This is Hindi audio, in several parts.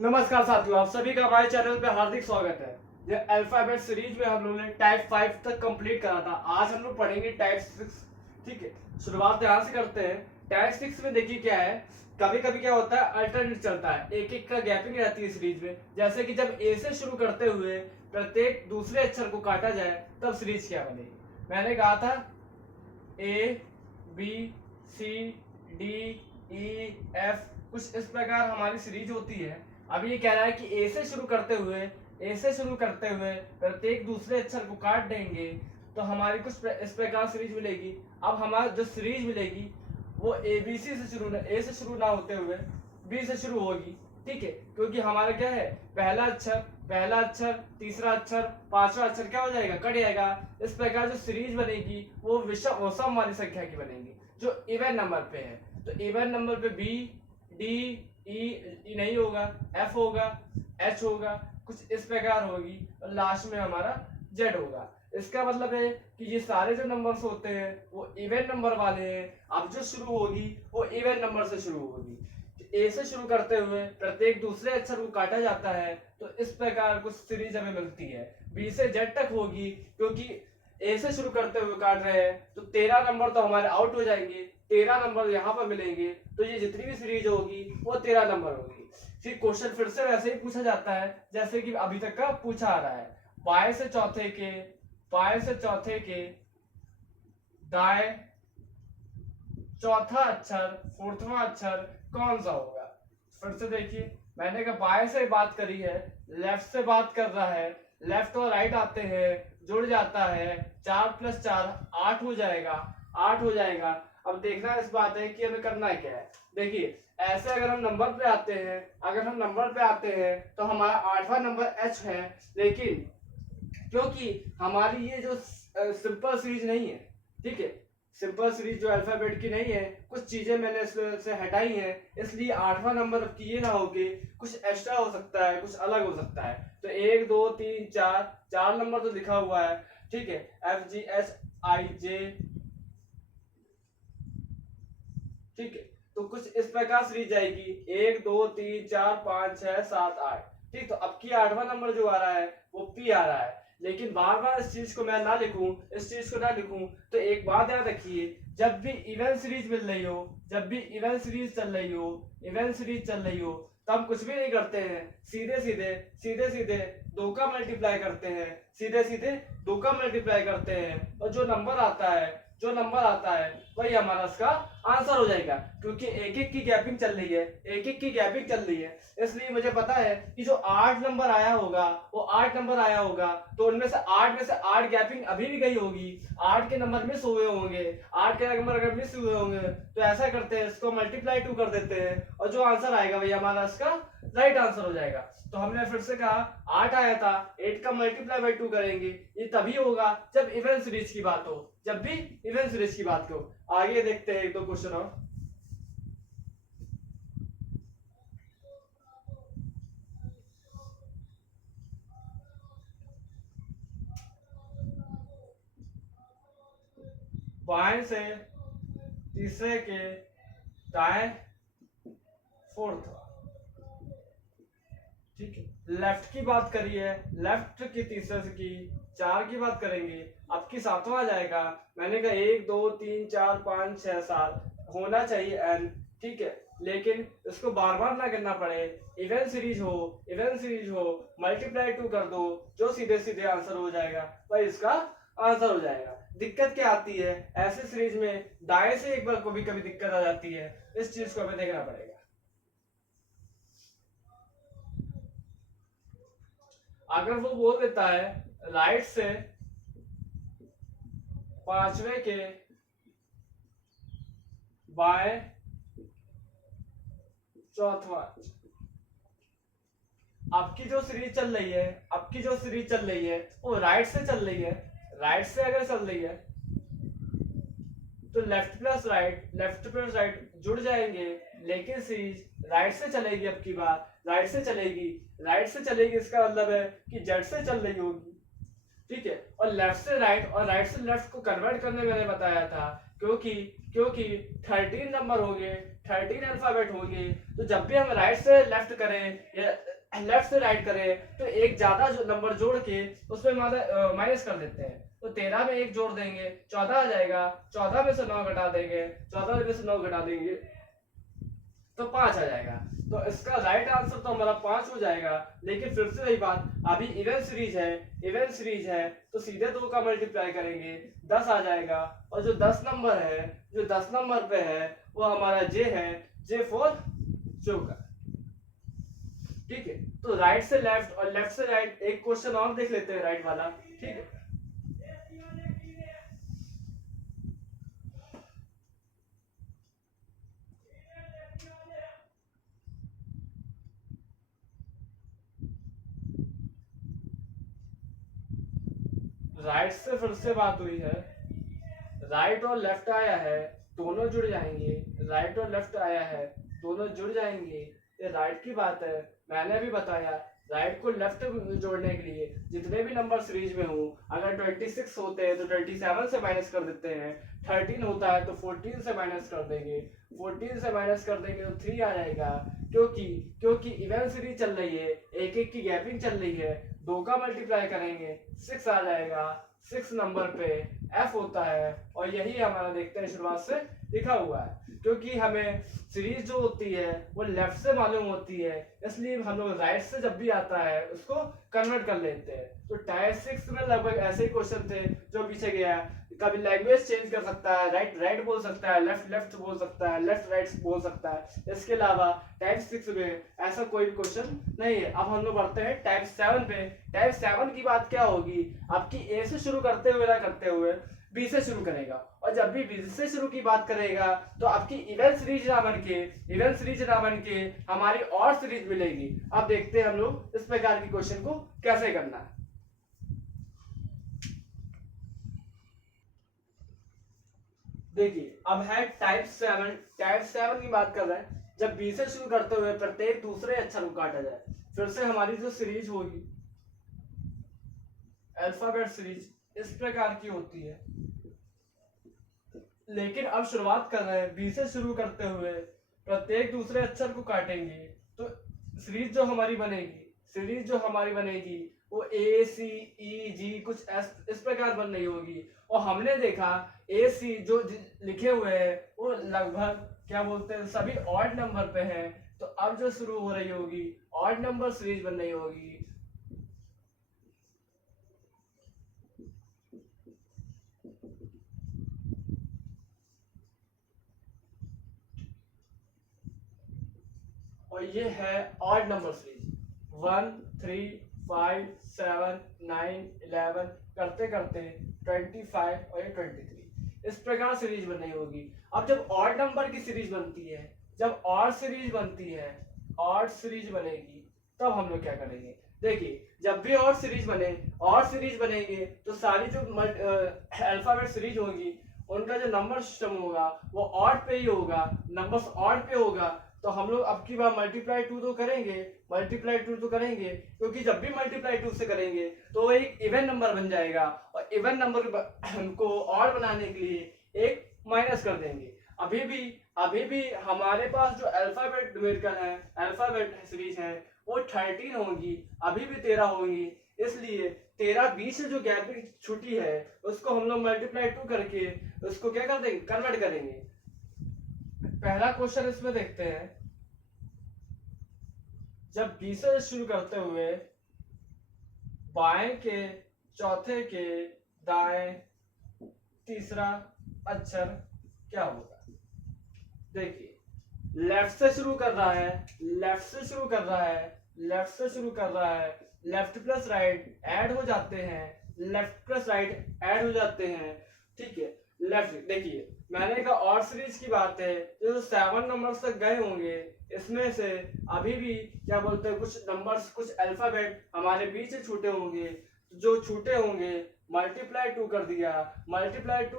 नमस्कार साथियों, आप सभी का हमारे चैनल पे हार्दिक स्वागत है। ये अल्फाबेट सीरीज में हम लोगों ने टाइप 5 तक कंप्लीट करा था। आज हम लोग पढ़ेंगे टाइप 6। ठीक है, शुरुआत ध्यान से करते हैं। टाइप 6 में देखिए क्या है, कभी कभी क्या होता है, अल्टरनेट चलता है, एक एक का गैपिंग रहती है सीरीज में। जैसे कि जब ए से शुरू करते हुए प्रत्येक दूसरे अक्षर को काटा जाए तब सीरीज क्या बनेगी। मैंने कहा था A B C D E F, कुछ इस प्रकार हमारी सीरीज होती है। अब ये कह रहा है कि ए से शुरू करते हुए प्रत्येक दूसरे अक्षर को काट देंगे तो हमारी कुछ इस प्रकार सीरीज मिलेगी। अब हमारा जो सीरीज मिलेगी वो एबीसी से शुरू ए से शुरू ना होते हुए बी से शुरू होगी। ठीक है, क्योंकि हमारा क्या है, पहला अक्षर तीसरा अक्षर पांचवा अक्षर क्या हो जाएगा, कट जाएगा। इस प्रकार जो सीरीज बनेगी वो विषम वाली संख्या की बनेगी जो इवन नंबर पे है। तो इवन नंबर पे बी डी ई नहीं होगा, एफ होगा, एच होगा, कुछ इस प्रकार होगी और लास्ट में हमारा जेड होगा। इसका मतलब है कि ये सारे जो नंबर्स होते हैं वो इवन नंबर वाले हैं। अब जो शुरू होगी वो इवन नंबर से शुरू होगी। ए से शुरू करते हुए प्रत्येक दूसरे अक्षर को काटा जाता है तो इस प्रकार कुछ सीरीज हमें मिलती है। बी से जेड तक होगी, क्योंकि ए से शुरू करते हुए काट रहे हैं तो 13 नंबर तो हमारे आउट हो जाएंगे, 13 नंबर यहाँ पर मिलेंगे। तो ये जितनी भी सीरीज होगी वो 13 नंबर होगी। फिर क्वेश्चन फिर से वैसे ही पूछा जाता है जैसे कि अभी तक का पूछा आ रहा है। बाएं से चौथे के दाएं चौथा अक्षर फोर्थवा अक्षर कौन सा होगा। फिर से देखिए, मैंने कहा बाएं से बात करी है, लेफ्ट से बात कर रहा है, लेफ्ट और राइट आते हैं, जुड़ जाता है, 4 + 4 8 हो जाएगा। अब देखना इस बात है कि हमें करना क्या है। देखिए, ऐसे अगर हम नंबर पे आते हैं तो हमारा 8वां नंबर एच है, लेकिन क्योंकि हमारी ये जो सिंपल सीरीज नहीं है, ठीक है, सिंपल सीरीज जो अल्फाबेट की नहीं है, कुछ चीजें मैंने इससे हटाई हैं, इसलिए 8वां नंबर की ये ना होके कुछ एक्स्ट्रा हो सकता है, कुछ अलग हो सकता है। तो 1 2 3 4 नंबर तो लिखा हुआ है, ठीक है, एफ जी एच आई जे, ठीक है। तो कुछ इस प्रकार सीरीज जाएगी 1 2 3 4 5 6 7 8। ठीक, तो अब की 8वां नंबर जो आ रहा है वो पी आ रहा है। लेकिन बार बार इस चीज को मैं ना लिखूं, तो एक बात याद रखिए, जब भी इवन सीरीज चल रही हो तब कुछ भी नहीं करते हैं, सीधे सीधे दो का मल्टीप्लाई करते हैं और जो नंबर आता है वही हमारा इसका आंसर हो जाएगा। क्योंकि एक एक की गैपिंग चल रही है, इसलिए मुझे पता है कि जो 8 नंबर आया होगा तो उनमें से 8 गैपिंग अभी भी गई होगी, 8 के नंबर मिस हुए होंगे। 8 के नंबर अगर मिस हुए होंगे तो ऐसा करते हैं, इसको मल्टीप्लाई 2 कर देते हैं और जो आंसर आएगा वही हमारा इसका राइट आंसर हो जाएगा। तो हमने फिर से कहा 8 आया था, 8 का मल्टीप्लाई बाई 2 करेंगे, ये तभी होगा जब इवन सीरीज की बात हो। आगे देखते हैं एक दो क्वेश्चन और। बाएं से तीसरे के दाएं फोर्थ, ठीक है। लेफ्ट की बात करी है, लेफ्ट की तीसरे से की 4 की बात करेंगे, अब की 7वां आ जाएगा। मैंने कहा 1 2 3 4 5 6 7 होना चाहिए n, ठीक है, लेकिन इसको बार बार ना करना पड़े। इवन सीरीज हो मल्टीप्लाई 2 कर दो, जो सीधे सीधे आंसर हो जाएगा वही इसका आंसर हो जाएगा। दिक्कत क्या आती है ऐसे सीरीज में, दाएं से एक बार कभी कभी दिक्कत आ जाती है, इस चीज को हमें देखना पड़ेगा। अगर वो बोल देता है राइट से पांचवे के बाएं चौथा, आपकी जो सीरीज चल रही है वो राइट से चल रही है। राइट से अगर चल रही है तो लेफ्ट प्लस राइट जुड़ जाएंगे, लेकिन सीरीज राइट से चलेगी। अब की बार राइट से चलेगी, इसका मतलब है कि जेड से चल रही होगी, ठीक है। और लेफ्ट से राइट और राइट से लेफ्ट को कन्वर्ट करने मैंने बताया था क्योंकि क्योंकि 13 नंबर होंगे, 13 अल्फाबेट होंगे, तो जब भी हम राइट से लेफ्ट करें या लेफ्ट से राइट करें तो एक ज्यादा जो नंबर जोड़ के उसमें माइनस कर देते हैं। तो 13 में एक जोड़ देंगे 14 आ जाएगा, 14 में से 9 घटा देंगे, 14 में से 9 घटा देंगे तो 5 आ जाएगा। तो इसका राइट आंसर तो हमारा 5 हो जाएगा। लेकिन फिर से वही बात, अभी इवन सीरीज है, इवन सीरीज है तो सीधे 2 का मल्टीप्लाई करेंगे 10 आ जाएगा। और जो 10 नंबर है, जो 10 नंबर पे है वो हमारा जे है, जे फॉर जोकर। ठीक है, तो राइट से लेफ्ट और लेफ्ट से राइट एक क्वेश्चन और देख लेते हैं, राइट वाला। ठीक है, राइट से फिर से बात हुई है, राइट और लेफ्ट आया है, दोनों जुड़ जाएंगे। राइट और लेफ्ट आया है, दोनों जुड़ जाएंगे, ये राइट की बात है। मैंने अभी बताया राइट को लेफ्ट जोड़ने के लिए जितने भी नंबर सीरीज में हो, अगर 26 होते हैं तो 27 से माइनस कर देते हैं, 13 होता है तो 14 से माइनस कर देंगे, 14 से माइनस कर देंगे तो 3 आ जाएगा। क्योंकि क्योंकि इवन सीरीज चल रही है, एक एक की गैपिंग चल रही है, 2 का मल्टीप्लाई करेंगे 6 आ जाएगा। 6 नंबर पे एफ होता है और यही हमारा देखते हैं शुरुआत से लिखा हुआ है। क्योंकि हमें सीरीज जो होती है वो लेफ्ट से मालूम होती है, इसलिए हम लोग राइट से जब भी आता है उसको कन्वर्ट कर लेते हैं। तो टायर 6 में लगभग ऐसे ही क्वेश्चन थे जो पीछे गया है। कभी लैंग्वेज चेंज कर सकता है, राइट राइट बोल सकता है, लेफ्ट लेफ्ट बोल सकता है, लेफ्ट राइट बोल सकता है। इसके अलावा टाइप 6 में ऐसा कोई भी क्वेश्चन नहीं है। अब हम लोग बढ़ते हैं टाइप 7 पे। टाइप 7 की बात क्या होगी, आपकी ए से शुरू करते हुए ना करते हुए बी से शुरू करेगा, और जब भी बी से शुरू की बात करेगा तो आपकी इवन सीरीज ना बन के हमारी और सीरीज मिलेगी। अब देखते हैं हम लोग इस प्रकार की क्वेश्चन को कैसे करना है। देखिए अब है टाइप 7। टाइप 7 की बात कर रहे हैं, जब बी से शुरू करते हुए प्रत्येक दूसरे अक्षर को काटा जाए। फिर से हमारी जो सीरीज होगी अल्फाबेट सीरीज इस प्रकार की होती है। लेकिन अब शुरुआत कर रहे हैं बी से शुरू करते हुए प्रत्येक दूसरे अक्षर को काटेंगे, तो सीरीज जो हमारी बनेगी वो ए सी ई जी कुछ इस प्रकार बन रही होगी। और हमने देखा ए सी जो लिखे हुए हैं वो लगभग क्या बोलते हैं सभी ऑड नंबर पे हैं। तो अब जो शुरू हो रही होगी ऑड नंबर सीरीज बन रही होगी। और ये है ऑड नंबर सीरीज 1 3 5 7 9 11 करते करते 25 और ये 23 इस प्रकार सीरीज बननी होगी। अब जब ऑड नंबर की सीरीज बनती है, जब ऑड सीरीज बनेगी तब हम लोग क्या करेंगे। देखिए जब भी और सीरीज बनेगी तो सारी जो अल्फाबेट सीरीज होगी उनका जो नंबर सिस्टम होगा वो ऑड पे ही होगा, नंबर्स ऑड पे होगा। तो हम लोग अब की बार मल्टीप्लाई टू तो करेंगे, क्योंकि जब भी मल्टीप्लाई 2 से करेंगे तो वो एक इवन नंबर बन जाएगा, और इवन नंबर को ऑड बनाने के लिए एक माइनस कर देंगे। अभी भी हमारे पास जो अल्फाबेट न्यूमेरिकल है, अल्फाबेट सीरीज है वो 13 होंगी, अभी भी 13 होंगी। इसलिए 13 20 से जो गैप छुटी है उसको हम लोग मल्टीप्लाई 2 करके उसको क्या कर देंगे, कन्वर्ट करेंगे। पहला क्वेश्चन इसमें देखते हैं, जब 20 से शुरू करते हुए बाएं के चौथे के दाएं तीसरा अक्षर क्या होगा। देखिए लेफ्ट से शुरू कर रहा है, लेफ्ट प्लस राइट ऐड हो जाते हैं, ठीक है। लेफ्ट देखिए मैंने कहा और सीरीज की बात है, जो 7 नंबर्स तक गए होंगे इसमें से अभी भी क्या बोलते हैं कुछ नंबर्स कुछ अल्फाबेट हमारे बीच से छूटे होंगे। जो छूटे होंगे मल्टीप्लाई 2 कर दिया, मल्टीप्लाई टू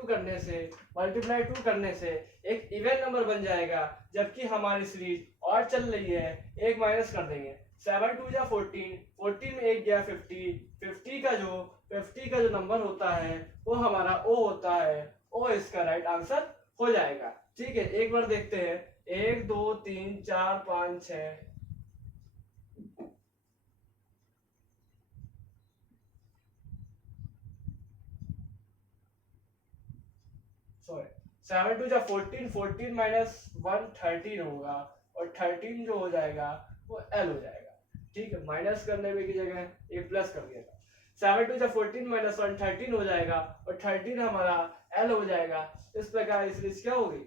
करने से एक इवन नंबर बन जाएगा। जबकि हमारी सीरीज और चल रही है, एक माइनस कर देंगे, 7 2 जा 14, 14 में एक गया 50, 50 का जो नंबर होता है वो हमारा ओ होता है, ओ इसका राइट आंसर हो जाएगा। ठीक है, एक बार देखते हैं, 1 2 3 4 5 6, सॉरी 7 2 जा 14, 14 माइनस 1 13 होगा, और 13 जो हो जाएगा वो एल हो जाएगा। ठीक है, माइनस करने में की जगह एक प्लस कर दिया था। 7 2 जा 14 माइनस 1 13 हो जाएगा, और 13 हमारा एल हो जाएगा। इस प्रकार इस सीरीज क्या होगी।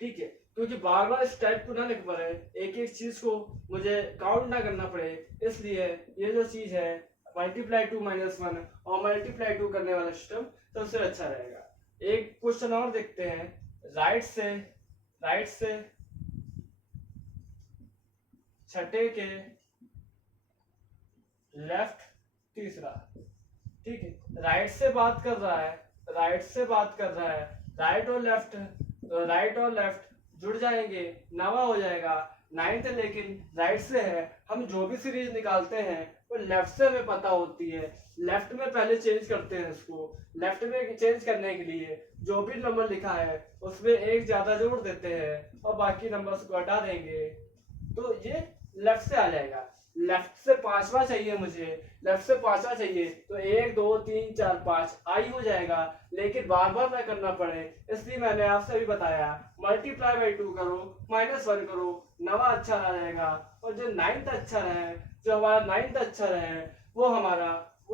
ठीक है, क्योंकि बार बार इस टाइप को ना लिख पड़े, एक एक चीज को मुझे काउंट ना करना पड़े, इसलिए ये जो चीज है मल्टीप्लाई 2 माइनस 1 और मल्टीप्लाई 2 करने वाला सिस्टम सबसे अच्छा रहेगा। एक क्वेश्चन और देखते हैं, राइट से छठे के लेफ्ट तीसरा। ठीक है, राइट से बात कर रहा है, राइट और लेफ्ट जुड़ जाएंगे, नवा हो जाएगा 9th, लेकिन राइट से है। हम जो भी सीरीज निकालते हैं वो लेफ्ट से हमें पता होती है, लेफ्ट में पहले चेंज करते हैं इसको। लेफ्ट में चेंज करने के लिए जो भी नंबर लिखा है उसमें एक ज्यादा जोड़ देते हैं और बाकी नंबर्स को हटा देंगे, तो ये लेफ्ट से आ जाएगा। लेफ्ट से पांचवा चाहिए मुझे, तो 1 2 3 4 5 आई हो जाएगा, लेकिन बार बार ना करना पड़े, इसलिए मैंने आपसे भी बताया मल्टीप्लाई बाई 2 करो, -1 करो, नवा अच्छा आ जाएगा। और जो 9th अच्छा रहे वो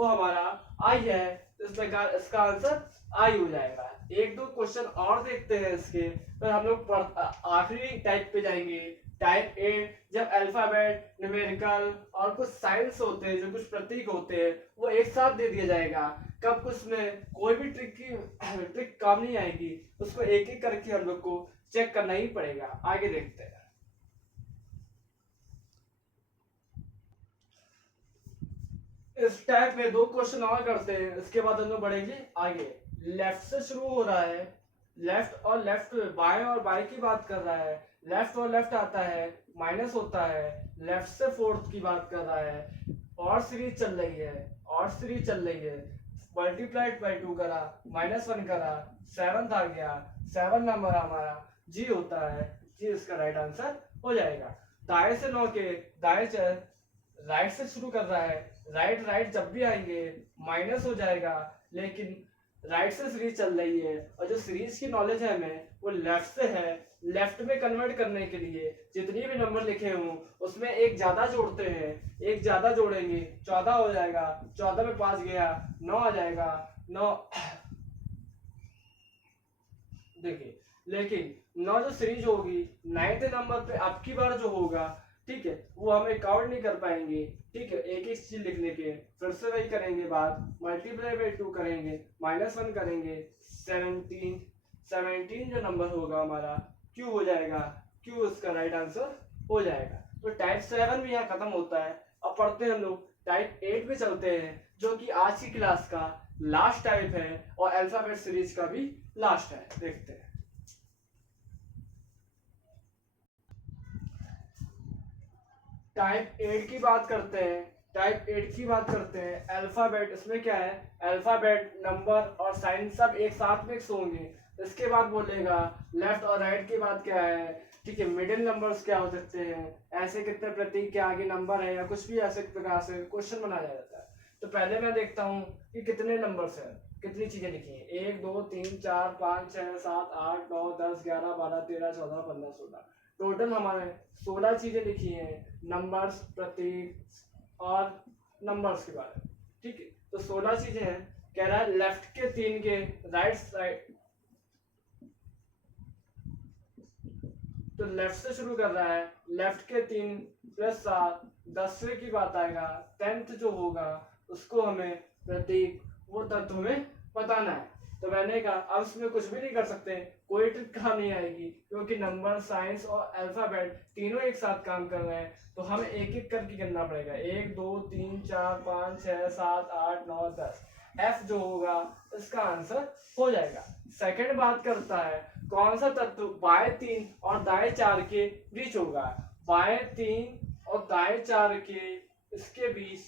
हमारा आई है। इस प्रकार इसका आंसर आई हो जाएगा। एक दो क्वेश्चन और देखते हैं इसके, फिर हम लोग आखिरी टाइप पे जाएंगे। टाइप ए, जब अल्फाबेट, न्यूमेरिकल और कुछ साइंस होते हैं, जो कुछ प्रतीक होते हैं, वो एक साथ दे दिया जाएगा। कब कुछ में कोई भी ट्रिक काम नहीं आएगी, उसको एक एक करके हम लोग को चेक करना ही पड़ेगा। आगे देखते हैं। इस टाइप में दो क्वेश्चन और करते हैं, इसके बाद हम लोग बढ़ेंगे आगे। लेफ्ट से शुरू हो रहा है, लेफ्ट बाएं और बाएं की बात कर रहा है, लेफ्ट और लेफ्ट आता है, माइनस होता है, लेफ्ट से फोर्थ की बात कर रहा है, और सीरीज चल रही है, मल्टीप्लाइड बाई 2 करा, -1 करा, 7 आ गया, 7 नंबर हमारा जी होता है, जी इसका राइट आंसर हो जाएगा। दाएं से 9 के दाएं चल, राइट से शुरू कर रहा है, राइट जब भी आएंगे माइनस हो जाएगा, लेकिन राइट से सीरीज चल रही है, और जो सीरीज की नॉलेज है हमें वो लेफ्ट से है। लेफ्ट में कन्वर्ट करने के लिए जितनी भी नंबर लिखे हों उसमें एक ज्यादा जोड़ते हैं, एक ज्यादा जोड़ेंगे 14 हो जाएगा, 14 में 5 गया 9 आ जाएगा, 9 देखिए, लेकिन 9 जो सीरीज होगी 9th नंबर पे अब की बार जो होगा, ठीक है, वो हमें काउंट नहीं कर पाएंगे। ठीक है, एक एक चीज लिखने के फिर से वही करेंगे बात, मल्टीप्लाई बाई 2 करेंगे, -1 करेंगे, 17 जो नंबर होगा हमारा क्यू हो जाएगा, क्यू इसका राइट आंसर हो जाएगा। तो टाइप 7 भी यहाँ खत्म होता है। अब पढ़ते हैं हम लोग टाइप 8 पे चलते हैं, जो कि आज की क्लास का लास्ट टाइप है और अल्फाबेट सीरीज का भी लास्ट है। देखते हैं। टाइप 8 की बात करते हैं, अल्फाबेट। इसमें क्या है, अल्फाबेट, नंबर और साइन सब एक साथ मिक्स होंगे। इसके बाद बोलेगा लेफ्ट और राइट की बात क्या है, ठीक है, मिडिल नंबर्स क्या हो सकते हैं, ऐसे कितने प्रतीक के आगे नंबर है, या कुछ भी ऐसे प्रकार से क्वेश्चन बनाया जाता है। तो पहले मैं देखता हूँ कि कितने नंबर्स हैं, कितनी चीजें लिखी हैं, 1 2 3 4 5 6 7 8 9 10 11 12 13 14 15 16, टोटल हमारे 16 चीजें लिखी हैं, नंबर्स, प्रतीक और नंबर्स के बारे में। ठीक है, तो 16 चीजें हैं। कह रहा है लेफ्ट के 3 के राइट साइड, तो लेफ्ट से शुरू कर रहा है, लेफ्ट के 3 + 7 10वें की बात आएगा, 10th जो होगा उसको हमें प्रतीक वो तत्व में बताना है। तो मैंने कहा अब इसमें कुछ भी नहीं कर सकते, कोई ट्रिक काम नहीं आएगी, क्योंकि नंबर, साइंस और अल्फाबेट तीनों एक साथ काम कर रहे हैं, तो हमें एक एक करके गिनना पड़ेगा, 1 2 3 4 5 6 7 8 9 10। एफ जो होगा इसका आंसर हो जाएगा। सेकंड बात करता है कौन सा तत्व बाएं 3 और दाएं 4 के बीच होगा, बाएं 3 और दाएं 4 के इसके बीच।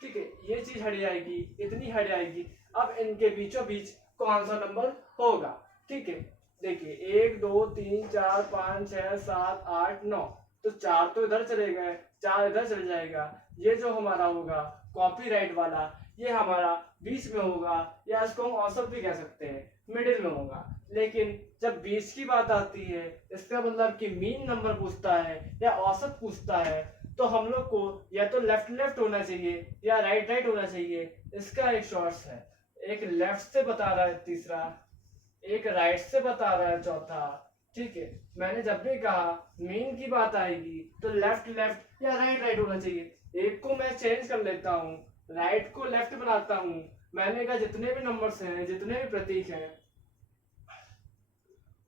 ठीक है, ये चीज हट जाएगी, इतनी हट जाएगी। अब इनके बीचों बीच कौन सा नंबर होगा। ठीक है, देखिए 1 2 3 4 5 6 7 8 9, तो 4 तो इधर चले गए, 4 इधर चले जाएगा। ये जो हमारा होगा कॉपीराइट वाला, ये हमारा बीच में होगा, या इसको हम औसत भी कह सकते हैं, मिडिल में होगा। लेकिन जब बीच की बात आती है, इसका मतलब कि मीन नंबर पूछता है या औसत पूछता है, तो हम लोग को या तो लेफ्ट लेफ्ट होना चाहिए या राइट राइट होना चाहिए। इसका एक शॉर्ट्स है, एक लेफ्ट से बता रहा है तीसरा, एक राइट से बता रहा है चौथा। ठीक है, मैंने जब भी कहा मीन की बात आएगी तो लेफ्ट लेफ्ट या राइट राइट होना चाहिए। एक को मैं चेंज कर लेता हूँ, राइट को लेफ्ट बनाता हूँ। मैंने कहा जितने भी नंबर्स हैं, जितने भी प्रतीक हैं,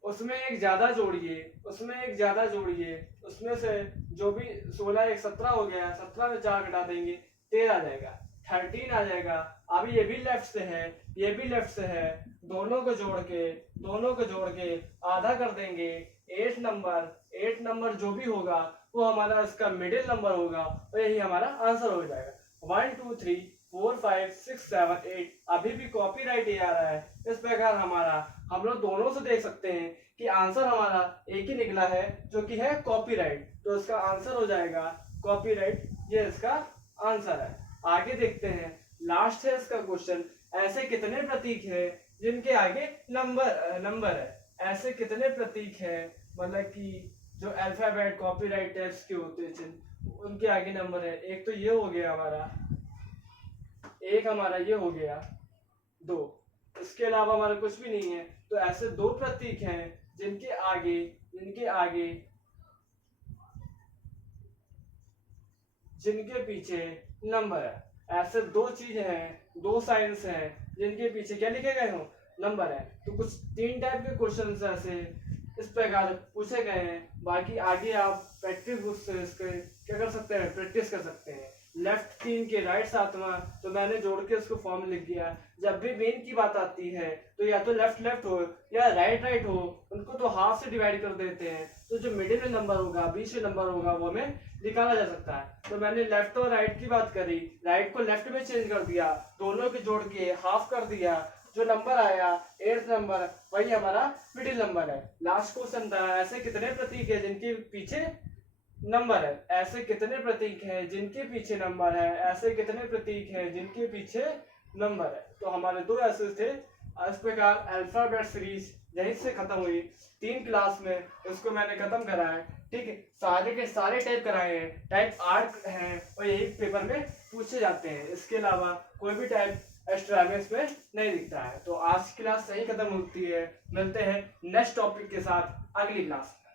उसमें एक ज्यादा जोड़िए, उसमें एक ज्यादा जोड़िए। उसमें से जो भी 16 एक 17 हो गया, 17 में 4 घटा देंगे 13 आ जाएगा, 13 आ जाएगा। अब ये भी लेफ्ट से है, ये भी लेफ्ट से है, दोनों को जोड़ के आधा कर देंगे। 8 नंबर जो भी होगा वो हमारा इसका मिडिल नंबर होगा, और यही हमारा आंसर हो जाएगा। 1 2 3 4 5 6 7 8, अभी भी कॉपीराइट ही आ रहा है। इस प्रकार हमारा हम लोग दोनों से देख सकते हैं कि आंसर हमारा एक ही निकला है, जो कि है कॉपीराइट। तो इसका आंसर हो जाएगा कॉपीराइट, ये इसका आंसर है। आगे देखते हैं, लास्ट है इसका क्वेश्चन। ऐसे कितने प्रतीक हैं जिनके आगे नंबर है? ऐसे कितने प्रतीक हैं, मतलब कि जो अल्फाबेट कॉपीराइट टेक्स्ट के होते हैं, उनके आगे नंबर है। एक तो ये हो गया हमारा, एक हमारा ये हो गया, 2, इसके अलावा हमारा कुछ भी नहीं है। तो ऐसे 2 प्रतीक हैं जिनके आगे जिनके पीछे नंबर है। ऐसे 2 चीजें हैं, 2 साइंस हैं जिनके पीछे क्या लिखे गए हो, नंबर है। तो कुछ 3 टाइप के क्वेश्चन ऐसे इस प्रकार पूछे गए हैं। बाकी आगे आप प्रैक्टिस बुक से इसके क्या कर सकते हैं, प्रैक्टिस कर सकते हैं। लेफ्ट 3 के राइट 7वां, तो मैंने जोड़ के उसको फॉर्म लिख दिया। जब भी मेन की बात आती है तो या तो लेफ्ट लेफ्ट हो या राइट राइट हो, उनको तो हाफ से डिवाइड कर देते हैं। तो जो मिडिल में नंबर होगा, बीच में नंबर होगा, वो हमें निकाला जा सकता है। तो मैंने लेफ्ट और राइट की बात करी, राइट को लेफ्ट में चेंज कर दिया, दोनों के जोड़ के हाफ कर दिया। जो नंबर आया 8th नंबर, वही हमारा मिडिल नंबर है। लास्ट क्वेश्चन था, ऐसे कितने प्रतीक है जिनके पीछे नंबर है? ऐसे कितने प्रतीक हैं जिनके पीछे नंबर है? ऐसे कितने प्रतीक हैं जिनके पीछे नंबर है? तो हमारे 2 ऐसे थे। इस प्रकार अल्फाबेट सीरीज यहीं से खत्म हुई। 3 क्लास में इसको मैंने खत्म करा है। ठीक है, सारे के सारे टाइप कराए हैं, टाइप 8 हैं और यही पेपर में पूछे जाते हैं। इसके अलावा कोई भी टाइप एक्स्ट्रा में इसमें नहीं दिखता है। तो आज की क्लास यही खत्म होती है। मिलते हैं नेक्स्ट टॉपिक के साथ अगली क्लास में।